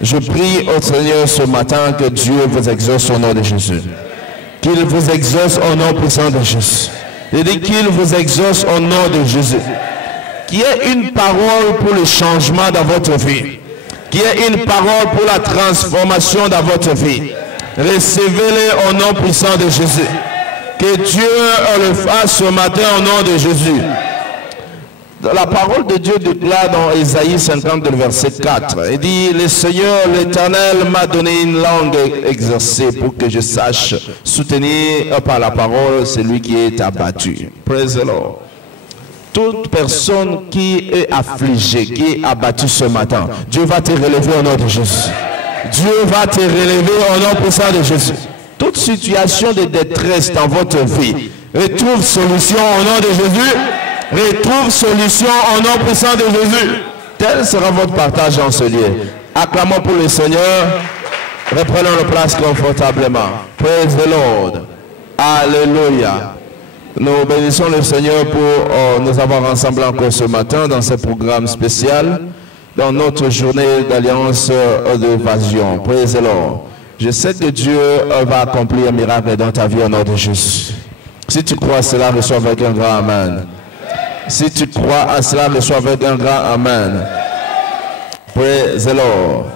Je prie au Seigneur ce matin que Dieu vous exauce au nom de Jésus. Qu'il vous exauce au nom puissant de Jésus. Je dis qu'il vous exauce au nom de Jésus. Qu'il y ait une parole pour le changement dans votre vie. Qu'il y ait une parole pour la transformation dans votre vie. Recevez-les au nom puissant de Jésus. Que Dieu le fasse ce matin au nom de Jésus. La parole de Dieu déclare dans Ésaïe 50, verset 4. Il dit, le Seigneur, l'Éternel m'a donné une langue exercée pour que je sache soutenir par la parole celui qui est abattu. Praise the Lord. Toute personne qui est affligée, qui est abattue ce matin, Dieu va te relever au nom de Jésus. Dieu va te relever au nom puissant de Jésus. Toute situation de détresse dans votre vie, retrouve solution au nom de Jésus. Retrouve solution au nom puissant de Jésus. Tel sera votre partage en ce lieu. Acclamons pour le Seigneur. Reprenons nos places confortablement. Praise the Lord. Alléluia. Nous bénissons le Seigneur pour nous avoir ensemble encore ce matin dans ce programme spécial, dans notre journée d'alliance d'évasion. Praise the Lord. Je sais que Dieu va accomplir un miracle dans ta vie au nom de Jésus. Si tu crois cela, reçois avec un grand amen. Si tu crois à cela, reçois avec un grand amen. Praise the Lord.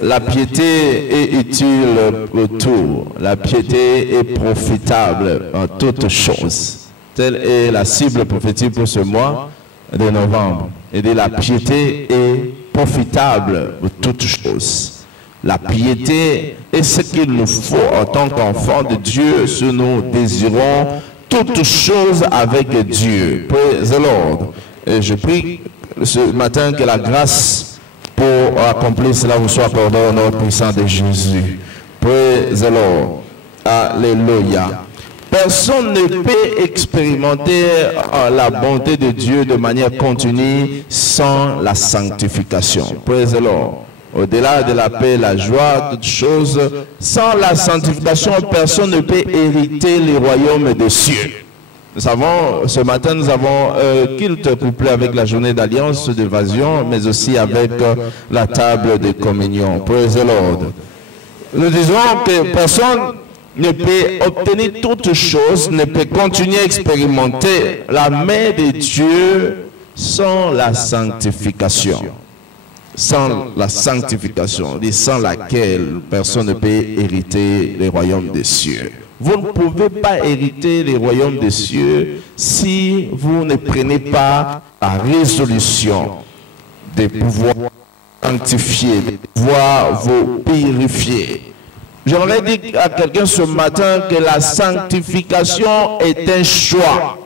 La piété est utile pour tout. La piété est profitable en toutes choses. Telle est la cible prophétique pour ce mois de novembre. Et la piété est profitable pour toutes choses. La piété est ce qu'il nous faut en tant qu'enfants de Dieu si nous désirons toutes choses avec Dieu. Praise the Lord. Et je prie ce matin que la grâce pour accomplir cela vous soit accordée au nom puissant de Jésus. Praise the Lord. Alléluia. Personne ne peut expérimenter la bonté de Dieu de manière continue sans la sanctification. Praise the Lord. Au-delà de la paix, la joie, toutes choses, sans la sanctification, personne ne peut hériter les royaumes des cieux. Nous savons, ce matin, nous avons culte couplé avec la journée d'alliance, d'évasion, mais aussi avec la table de communion. Praise the Lord. Nous disons que personne ne peut obtenir toutes choses, ne peut continuer à expérimenter la main de Dieu sans la sanctification. Sans la sanctification, et sans laquelle personne ne peut hériter les royaumes des cieux. Vous ne pouvez pas hériter les royaumes des cieux si vous ne prenez pas la résolution de pouvoir sanctifier, de pouvoir vous purifier. J'aimerais dire à quelqu'un ce matin que la sanctification est un choix.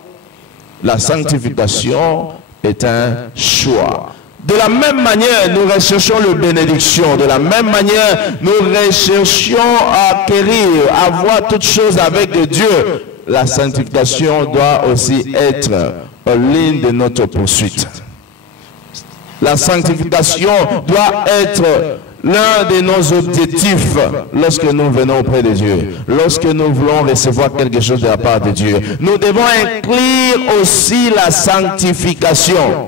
La sanctification est un choix. De la même manière, nous recherchons la bénédiction. De la même manière, nous recherchons à acquérir, à avoir toutes choses avec Dieu. La sanctification doit aussi être en ligne de notre poursuite. La sanctification doit être l'un de nos objectifs lorsque nous venons auprès de Dieu, lorsque nous voulons recevoir quelque chose de la part de Dieu. Nous devons inclure aussi la sanctification.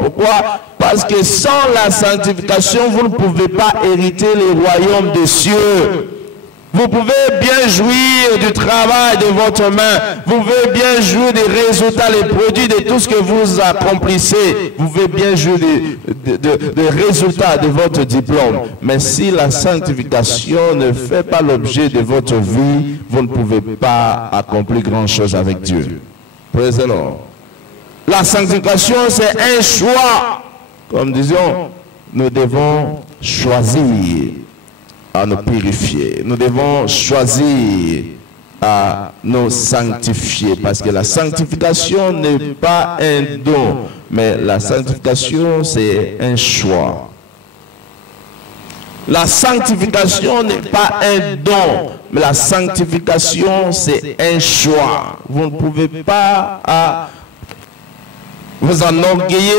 Pourquoi? Parce que sans la sanctification, vous ne pouvez pas hériter les royaumes des cieux. Vous pouvez bien jouir du travail de votre main. Vous pouvez bien jouir des résultats, les produits de tout ce que vous accomplissez. Vous pouvez bien jouir des résultats de votre diplôme. Mais si la sanctification ne fait pas l'objet de votre vie, vous ne pouvez pas accomplir grand-chose avec Dieu. Praise the Lord. La sanctification, c'est un choix. Comme disions, nous devons choisir à nous purifier. Nous devons choisir à nous sanctifier, parce que la sanctification n'est pas un don, mais la sanctification c'est un choix. La sanctification n'est pas un don, mais la sanctification c'est un choix. Vous ne pouvez pas vous enorgueillir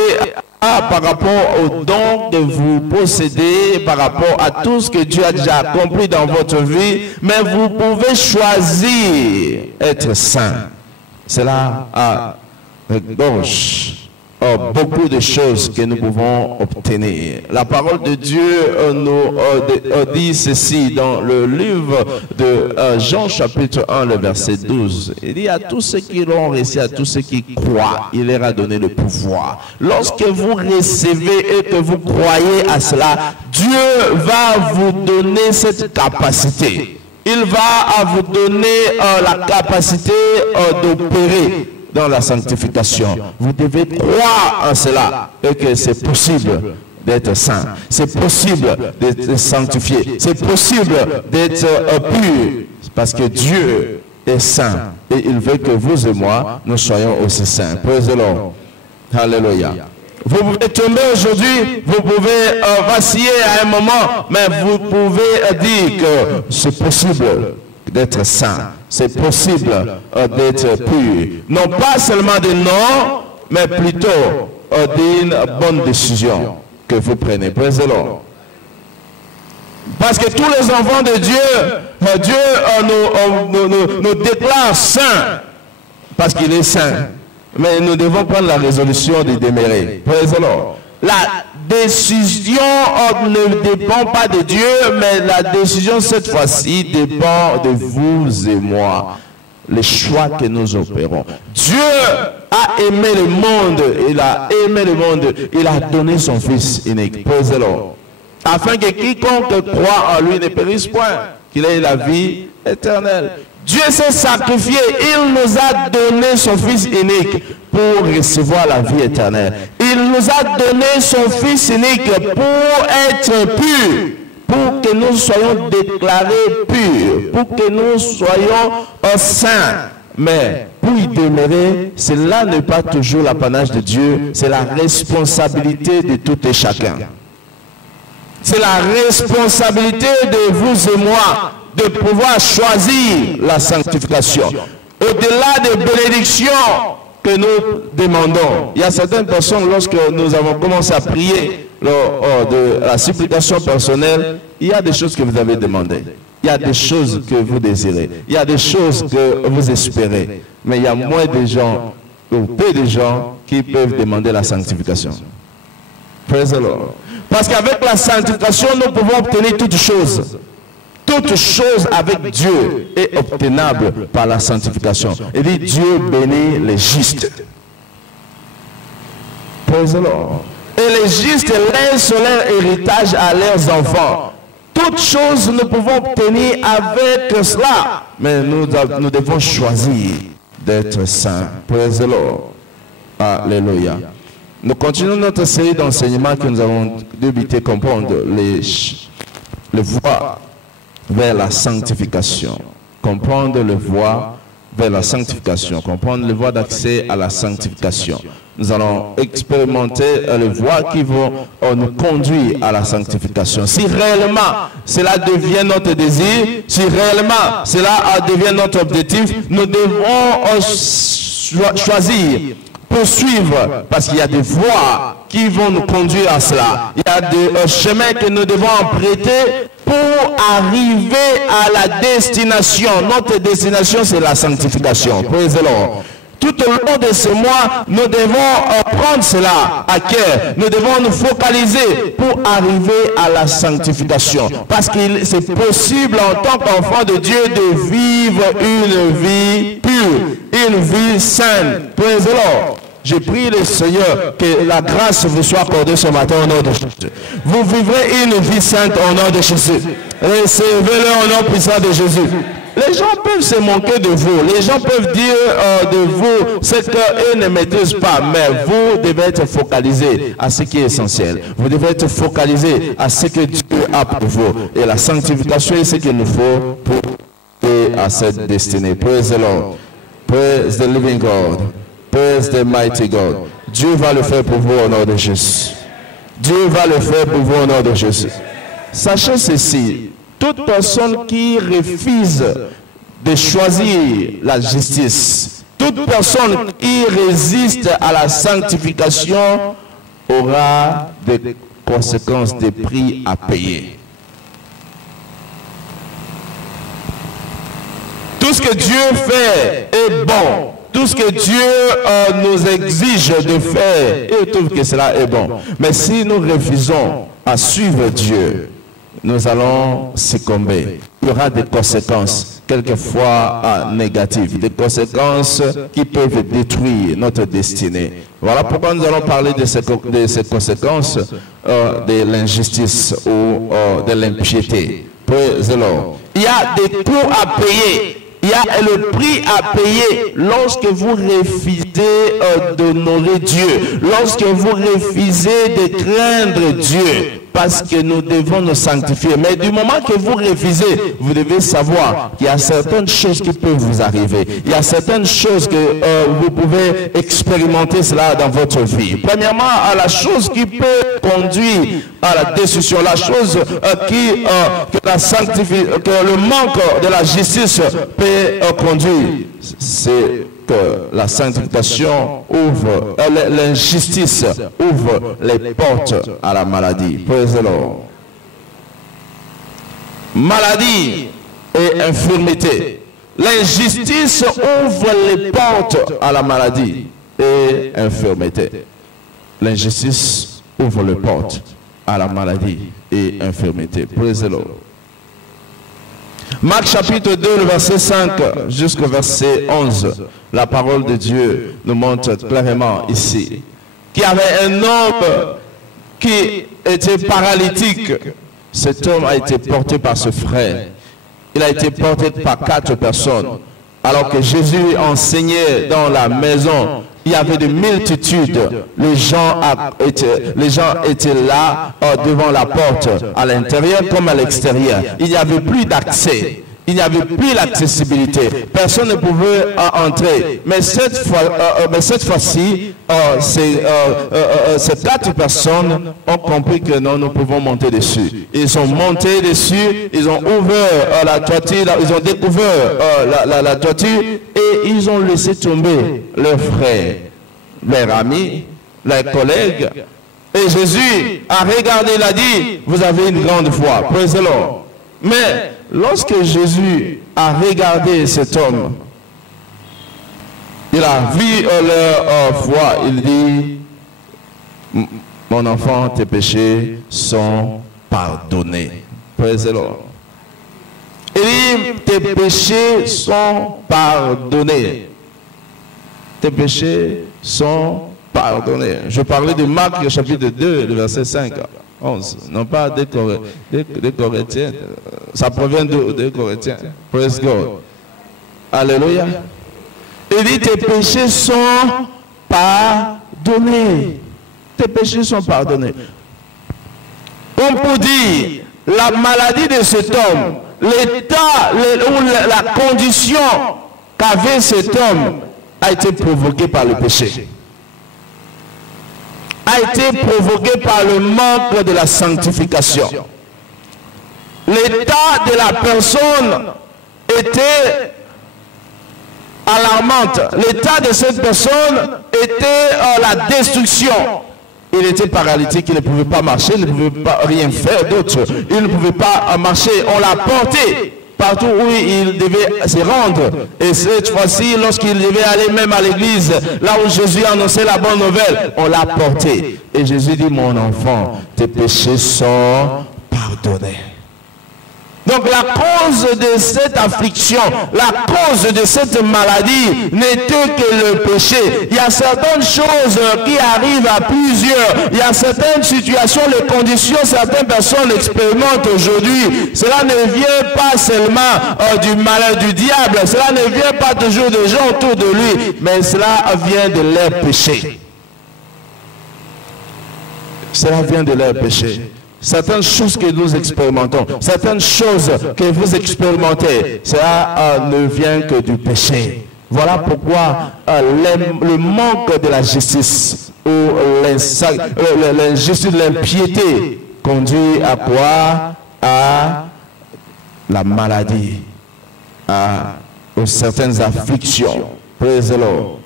par rapport au don que vous possédez, par rapport à tout ce que Dieu a déjà accompli dans votre vie, mais vous pouvez choisir être saint. C'est là à gauche beaucoup de choses que nous pouvons obtenir. La parole de Dieu nous dit ceci dans le livre de Jean chapitre 1, le verset 12. Il dit à tous ceux qui l'ont reçu, à tous ceux qui croient, il leur a donné le pouvoir. Lorsque vous recevez et que vous croyez à cela, Dieu va vous donner cette capacité. Il va vous donner la capacité d'opérer dans la sanctification. Vous devez croire en cela et que c'est possible d'être saint. C'est possible d'être sanctifié. C'est possible d'être pur parce que Dieu est saint et il veut que vous et moi, nous soyons aussi saints. Praise the Lord. Alléluia. Vous pouvez tomber aujourd'hui, vous pouvez vaciller à un moment, mais vous pouvez dire que c'est possible d'être saint. C'est possible d'être pur. Non pas seulement de non, mais plutôt d'une bonne décision que vous prenez. Praise the Lord. Parce que tous les enfants de Dieu, Dieu nous déclare saints parce qu'il est saint. Mais nous devons prendre la résolution de demeurer. Praise the Lord. La décision ne dépend pas de Dieu, mais la décision cette fois-ci dépend de vous et moi. Les choix que nous opérons. Dieu a aimé le monde, il a aimé le monde, il a donné son Fils unique. Praise the Lord. Afin que quiconque croit en lui ne périsse point, qu'il ait la vie éternelle. Dieu s'est sacrifié, il nous a donné son Fils unique pour recevoir la vie éternelle. Il nous a donné son Fils unique pour être pur, pour que nous soyons déclarés purs, pour que nous soyons saints. Mais pour y demeurer, cela n'est pas toujours l'apanage de Dieu, c'est la responsabilité de tout et chacun. C'est la responsabilité de vous et moi de pouvoir choisir la sanctification. Au-delà des bénédictions que nous demandons, il y a certaines personnes, lorsque nous avons commencé à prier de la supplication personnelle, il y a des choses que vous avez demandées. Il y a des choses que vous désirez. Il y a des choses que vous espérez. Mais il y a moins de gens, ou peu de gens, qui peuvent demander la sanctification. Praise the Lord. Parce qu'avec la sanctification, nous pouvons obtenir toutes choses. Toute chose avec Dieu est obtenable par la sanctification. Il dit Dieu bénit les justes. Praise the Lord. Et les justes laissent leur héritage à leurs enfants. Toutes choses nous pouvons obtenir avec cela. Mais nous devons choisir d'être saints. Praise the Lord. Alléluia. Nous continuons notre série d'enseignements que nous avons débuté comprendre les voies vers la sanctification. Comprendre les voies vers la sanctification. Comprendre les voies d'accès à la sanctification. Nous allons expérimenter les voies qui vont nous conduire à la sanctification. Si réellement cela devient notre désir, si réellement cela devient notre objectif, nous devons choisir, poursuivre, parce qu'il y a des voies qui vont nous conduire à cela. Il y a des chemins que nous devons emprunter pour arriver à la destination. Notre destination, c'est la sanctification. Praise the Lord. Tout au long de ce mois, nous devons prendre cela à cœur. Nous devons nous focaliser pour arriver à la sanctification. Parce que c'est possible en tant qu'enfant de Dieu de vivre une vie pure, une vie saine. Praise the Lord. Je prie le Seigneur que la grâce vous soit accordée ce matin au nom de Jésus. Vous vivrez une vie sainte au nom de Jésus. Recevez-le au nom puissant de Jésus. Les gens peuvent se moquer de vous. Les gens peuvent dire de vous ce qu'eux ne maîtrisent pas. Mais vous devez être focalisé à ce qui est essentiel. Vous devez être focalisé à ce que Dieu a pour vous. Et la sanctification est ce qu'il nous faut pour aller à cette destinée. Praise the Lord. Praise the living God. Praise the mighty God. Dieu va le faire pour vous au nom de Jésus. Dieu va le faire pour vous au nom de Jésus. Sachez ceci. Toute personne qui refuse de choisir la justice, toute personne qui résiste à la sanctification aura des conséquences, des prix à payer. Tout ce que Dieu fait est bon. tout ce que Dieu nous exige de faire, il trouve que cela est bon. Mais si nous refusons à suivre Dieu, nous allons succomber. Il y aura des conséquences, quelquefois négatives, des conséquences qui peuvent détruire notre destinée. Voilà pourquoi nous allons parler de ces conséquences de l'injustice ou de l'impiété. Il y a des coûts à payer. Il y a le prix à payer lorsque vous refusez d'honorer Dieu, lorsque vous refusez de craindre Dieu, parce que nous devons nous sanctifier. Mais du moment que vous refusez, vous devez savoir qu'il y a certaines choses qui peuvent vous arriver. Il y a certaines choses que vous pouvez expérimenter cela dans votre vie. Premièrement, la chose qui peut conduire à la destruction, la chose que le manque de la justice peut conduire, c'est que la sanctification ouvre, l'injustice ouvre les portes à la maladie. Praise the Lord. Maladie et infirmité. L'injustice ouvre les portes à la maladie et infirmité. L'injustice ouvre les portes à la maladie et infirmité. Praise the Lord. Marc chapitre 2, le verset 5 jusqu'au verset 11. La parole de Dieu nous montre clairement ici qu'il y avait un homme qui était paralytique. Cet homme a été porté par ce frère. Il a été porté par 4 personnes. Alors que Jésus enseignait dans la maison, il y avait des multitudes. Les gens étaient là devant la porte, à l'intérieur comme à l'extérieur. Il n'y avait plus d'accès. Il n'y avait plus l'accessibilité. Personne ne pouvait entrer. Mais cette fois-ci, ces 4 personnes ont compris que non, nous pouvons monter dessus. Ils sont montés dessus, ils ont ouvert la toiture, ils ont découvert la toiture et ils ont laissé tomber leurs frères, leurs amis, leurs collègues. Et Jésus a regardé, il a dit, vous avez une grande foi. Praise the Lord. Mais lorsque Jésus a regardé cet homme, il a vu leur foi, il dit, mon enfant, tes péchés sont pardonnés. Praise the Lord. Il dit, tes péchés sont pardonnés. Tes péchés sont pardonnés. Je parlais de Marc chapitre 2, le verset 5. 11, non pas des Corinthiens, ça provient des Corinthiens. Praise God. Alléluia. Il dit tes péchés sont pardonnés. Tes péchés sont pardonnés. On peut dire la maladie de cet homme, l'état ou la condition qu'avait cet homme a été provoquée par le péché. A été provoqué par le manque de la sanctification. L'état de la personne était alarmante. L'état de cette personne était la destruction. Il était paralytique, il ne pouvait pas marcher, il ne pouvait pas rien faire d'autre. Il ne pouvait pas marcher. On l'a porté partout où il devait se rendre. Et cette fois-ci, lorsqu'il devait aller même à l'église, là où Jésus annonçait la bonne nouvelle, on l'a porté. Et Jésus dit, mon enfant, tes péchés sont pardonnés. Donc la cause de cette affliction, la cause de cette maladie n'était que le péché. Il y a certaines choses qui arrivent à plusieurs. Il y a certaines situations, les conditions, certaines personnes expérimentent aujourd'hui. Cela ne vient pas seulement du malheur du diable. Cela ne vient pas toujours des gens autour de lui. Mais cela vient de leur péché. Cela vient de leur péché. Certaines choses que nous expérimentons, certaines choses que vous expérimentez, cela ne vient que du péché. Voilà pourquoi le manque de la justice ou l'injustice, l'impiété conduit à quoi? À la maladie, à certaines afflictions. Praise the Lord.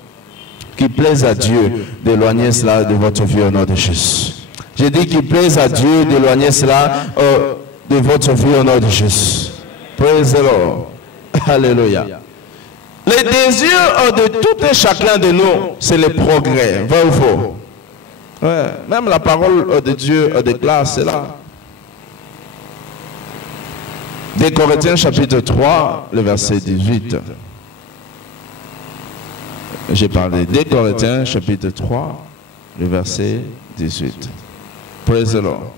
Qui plaise à Dieu d'éloigner cela de votre vie au nom de Jésus. J'ai dit qu'il plaise à Dieu d'éloigner cela de votre vie au nom de Jésus. Praise the Lord. Alléluia. Les désirs de tout et chacun de nous, c'est le progrès. Vrai ou faux? Ouais. Même la parole de Dieu déclare cela. 2 Corinthiens chapitre 3, le verset 18. J'ai parlé 2 Corinthiens chapitre 3, le verset 18. Praise the Lord.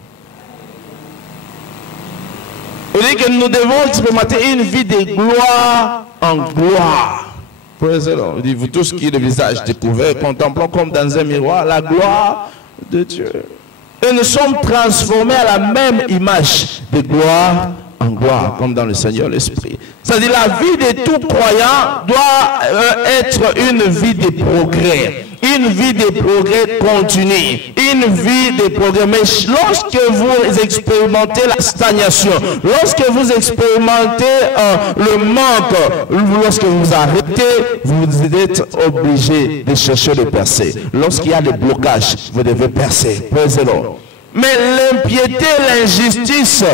Il dit que nous devons expérimenter une vie de gloire en gloire. Praise the Lord. Il dit, vous tous qui le visage découvert, contemplons comme dans un miroir la gloire de Dieu. Et nous sommes transformés à la même image de gloire en gloire, comme dans le Seigneur l'Esprit. C'est-à-dire la vie de tout croyant doit être une vie de progrès. Une vie de progrès continu, une vie de progrès. Mais lorsque vous expérimentez la stagnation, lorsque vous expérimentez le manque, lorsque vous arrêtez, vous êtes obligé de chercher le percer. Lorsqu'il y a des blocages, vous devez percer. Praise the Lord. Mais l'impiété, l'injustice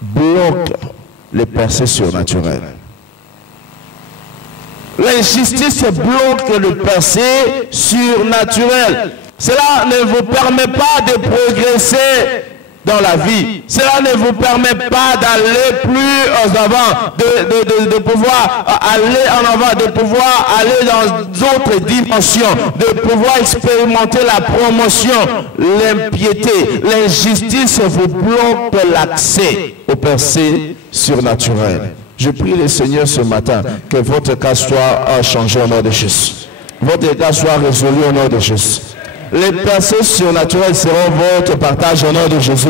bloquent les percées surnaturelles. L'injustice bloque le percé surnaturel. Cela ne vous permet pas de progresser dans la vie. Cela ne vous permet pas d'aller plus en avant, de pouvoir aller en avant, de pouvoir aller dans d'autres dimensions, de pouvoir expérimenter la promotion. L'impiété, l'injustice vous bloque l'accès au percé surnaturel. Je prie le Seigneur ce matin que votre cas soit changé au nom de Jésus. Votre cas soit résolu au nom de Jésus. Les percées surnaturelles seront votre partage au nom de Jésus.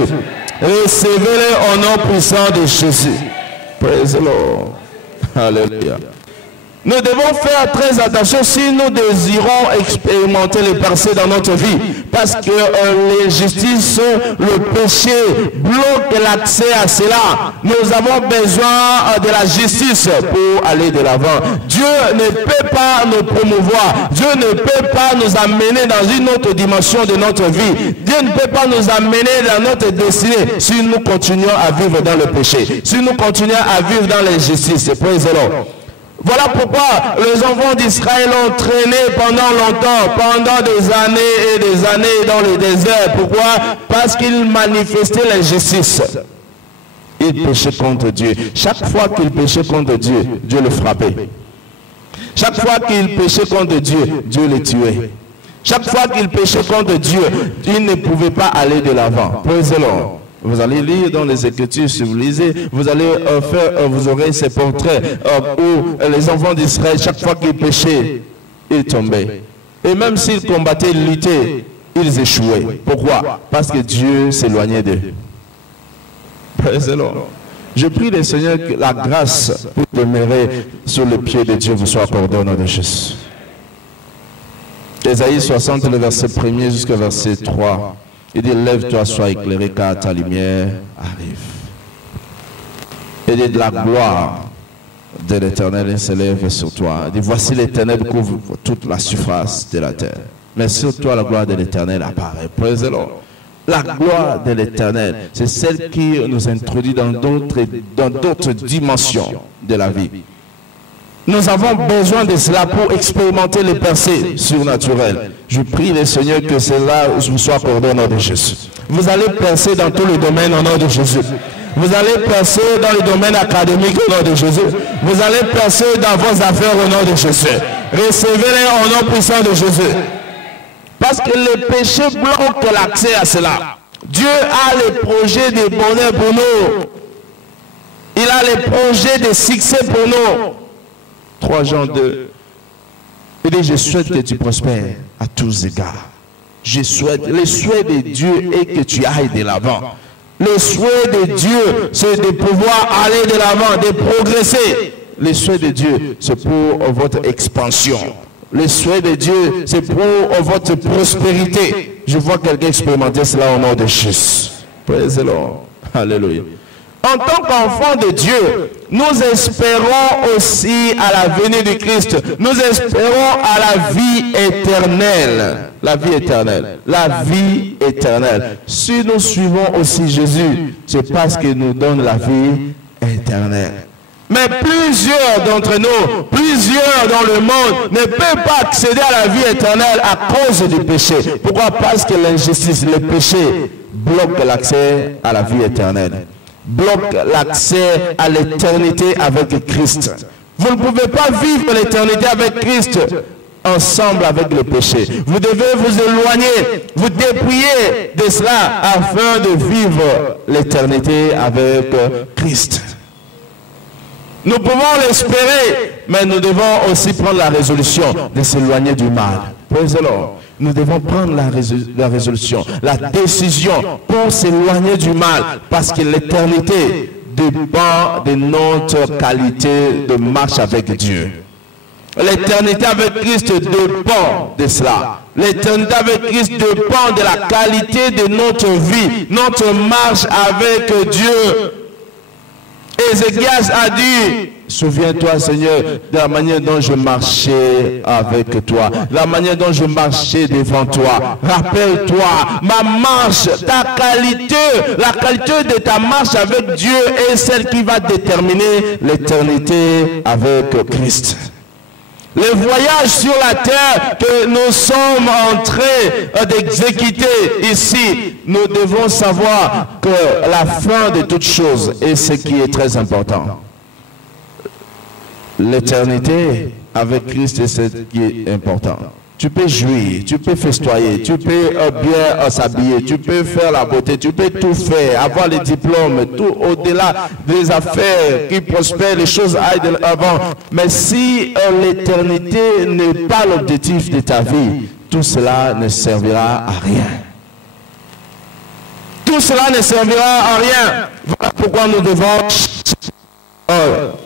Recevez-les au nom puissant de Jésus. Praise the Lord. Alléluia. Nous devons faire très attention si nous désirons expérimenter les percées dans notre vie. Parce que l'injustice, le péché bloque l'accès à cela. Nous avons besoin de la justice pour aller de l'avant. Dieu ne peut pas nous promouvoir. Dieu ne peut pas nous amener dans une autre dimension de notre vie. Dieu ne peut pas nous amener dans notre destinée si nous continuons à vivre dans le péché. Si nous continuons à vivre dans l'injustice. Praise the Lord. Voilà pourquoi les enfants d'Israël ont traîné pendant longtemps, pendant des années et des années dans le désert. Pourquoi? Parce qu'ils manifestaient l'injustice. Ils péchaient contre Dieu. Chaque fois qu'ils péchaient contre Dieu, Dieu le frappait. Chaque fois qu'ils péchaient contre Dieu, Dieu les tuait. Chaque fois qu'ils péchaient contre Dieu, ils ne pouvaient pas aller de l'avant. Praise the Lord. Vous allez lire dans les Écritures, si vous lisez, vous allez vous aurez ces portraits où les enfants d'Israël, chaque fois qu'ils péchaient, ils tombaient. Et même s'ils combattaient, ils luttaient, ils échouaient. Pourquoi? Parce que Dieu s'éloignait d'eux. Praise the Lord. Je prie le Seigneur que la grâce pour demeurer sur le pied de Dieu vous soit accordée au nom de Jésus. Ésaïe 60, le verset 1er jusqu'au verset 3. Il dit, lève-toi, sois éclairé, car ta lumière arrive. Il dit, de la gloire de l'Éternel s'élève sur toi. Il dit, voici l'Éternel couvre toute la surface de la terre. Mais sur toi, la gloire de l'Éternel apparaît. Praise the Lord. La gloire de l'Éternel, c'est celle qui nous introduit dans d'autres dimensions de la vie. Nous avons besoin de cela pour expérimenter les percées surnaturelles. Je prie le Seigneur que cela vous soit accordé au nom de Jésus. Vous allez percer dans tous les domaines au nom de Jésus. Vous allez percer dans le domaine académique au nom de Jésus. Vous allez percer dans vos affaires au nom de Jésus. Recevez-les au nom puissant de Jésus. Parce que le péché bloque l'accès à cela. Dieu a les projets de bonheur pour nous. Il a les projets de succès pour nous. 3 Jean 2. Il dit, je souhaite que tu prospères à tous égards. Je souhaite, le souhait de Dieu est que tu ailles de l'avant. Le souhait de Dieu, c'est de pouvoir aller de l'avant, de progresser. Le souhait de Dieu, c'est pour votre expansion. Le souhait de Dieu, c'est pour votre prospérité. Je vois quelqu'un expérimenter cela au nom de Jésus. Praise the Lord. Alléluia. En tant qu'enfants de Dieu, nous espérons aussi à la venue du Christ. Nous espérons à la vie éternelle. La vie éternelle. La vie éternelle. Si nous suivons aussi Jésus, c'est parce qu'il nous donne la vie éternelle. Mais plusieurs d'entre nous, plusieurs dans le monde ne peuvent pas accéder à la vie éternelle à cause du péché. Pourquoi? Parce que l'injustice, le péché bloque l'accès à la vie éternelle. Bloque l'accès à l'éternité avec Christ. Vous ne pouvez pas vivre l'éternité avec Christ ensemble avec le péché. Vous devez vous éloigner, vous dépouiller de cela afin de vivre l'éternité avec Christ. Nous pouvons l'espérer, mais nous devons aussi prendre la résolution de s'éloigner du mal. Praise the Lord. Nous devons prendre la résolution, la décision pour s'éloigner du mal, parce que l'éternité dépend de notre qualité de marche avec Dieu. L'éternité avec Christ dépend de cela. L'éternité avec Christ dépend de la qualité de notre vie, notre marche avec Dieu. Ézéchias a dit, souviens-toi Seigneur de la manière dont je marchais avec toi, la manière dont je marchais devant toi. Rappelle-toi, ma marche, ta qualité, la qualité de ta marche avec Dieu est celle qui va déterminer l'éternité avec Christ. Le voyage sur la terre que nous sommes en train d'exécuter ici, nous devons savoir que la fin de toutes choses est ce qui est très important. L'éternité avec Christ est ce qui est important. Tu peux jouir, tu peux festoyer, tu peux bien s'habiller, tu peux faire la beauté, tu peux tout faire, avoir les diplômes, tout au-delà des affaires qui prospèrent, les choses aillent de l'avant. Mais si l'éternité n'est pas l'objectif de ta vie, tout cela ne servira à rien. Tout cela ne servira à rien. Voilà pourquoi nous devons,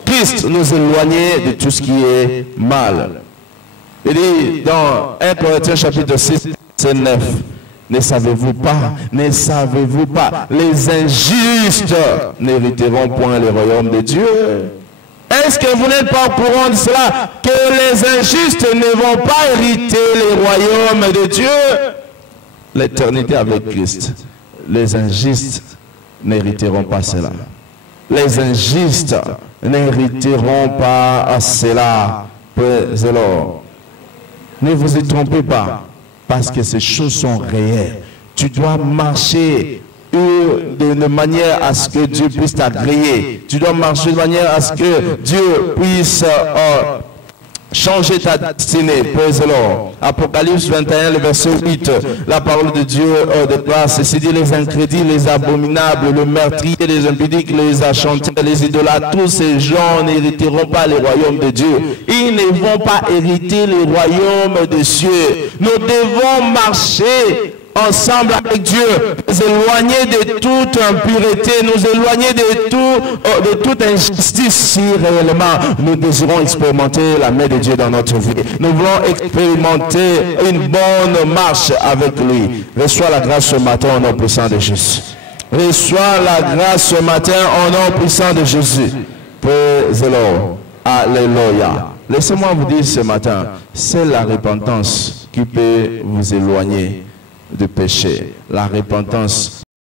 Christ, nous éloigner de tout ce qui est mal. Il dit dans 1 Corinthiens chapitre 6, verset 9, ne savez-vous pas, les injustes n'hériteront point le royaume de Dieu. Est-ce que vous n'êtes pas au courant de cela, que les injustes ne vont pas hériter le royaume de Dieu? L'éternité avec Christ, les injustes n'hériteront pas cela. Les injustes n'hériteront pas cela. Praise the Lord. Ne vous y trompez pas, parce que ces choses sont réelles. Tu dois marcher de manière à ce que Dieu puisse t'agréer. Tu dois marcher de manière à ce que Dieu puisse changer ta destinée. Praise the Lord. Apocalypse 21, le verset 8. La parole de Dieu déclare ceci dit: les incrédules, les abominables, le meurtrier, les impudiques, les achantés, les idolâtres, tous ces gens n'hériteront pas le royaume de Dieu. Ils ne vont pas hériter le royaume des cieux. Nous devons marcher ensemble avec Dieu, nous éloigner de toute impureté, nous éloigner de toute injustice si réellement nous désirons expérimenter la main de Dieu dans notre vie. Nous voulons expérimenter une bonne marche avec lui. Reçois la grâce ce matin au nom puissant de Jésus. Reçois la grâce ce matin au nom puissant de Jésus. Praise the Lord. Alléluia. Laissez-moi vous dire ce matin, c'est la repentance qui peut vous éloigner de péché. La repentance